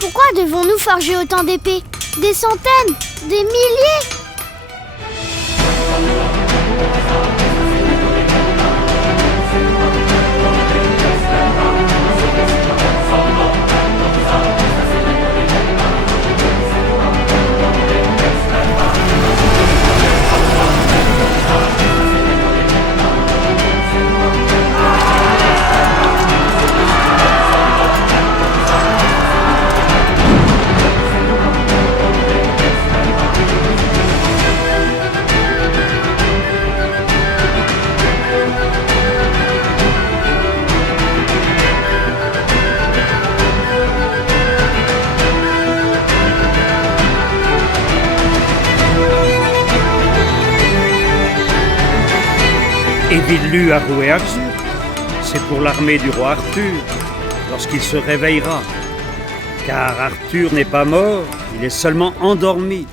Pourquoi devons-nous forger autant d'épées? Des centaines? Des milliers? Et Villu a roué Arthur. C'est pour l'armée du roi Arthur, lorsqu'il se réveillera. Car Arthur n'est pas mort, il est seulement endormi.